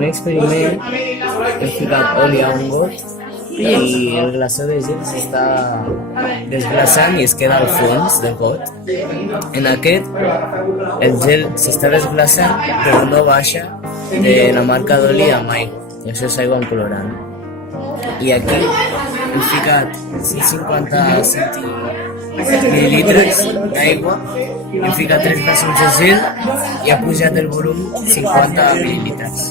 primer experiment he ficat oli a un got i el glaçó de gel s'està desglaçant i es queda al fons del got. En aquest, el gel s'està desglaçant però no baixa de la marca d'oli amb aigua, i això és aigua amb colorant. I aquí hem ficat 150 mil·lilitres d'aigua, hem ficat 3 glaçons de gel i ha pujat el volum 50 mil·lilitres.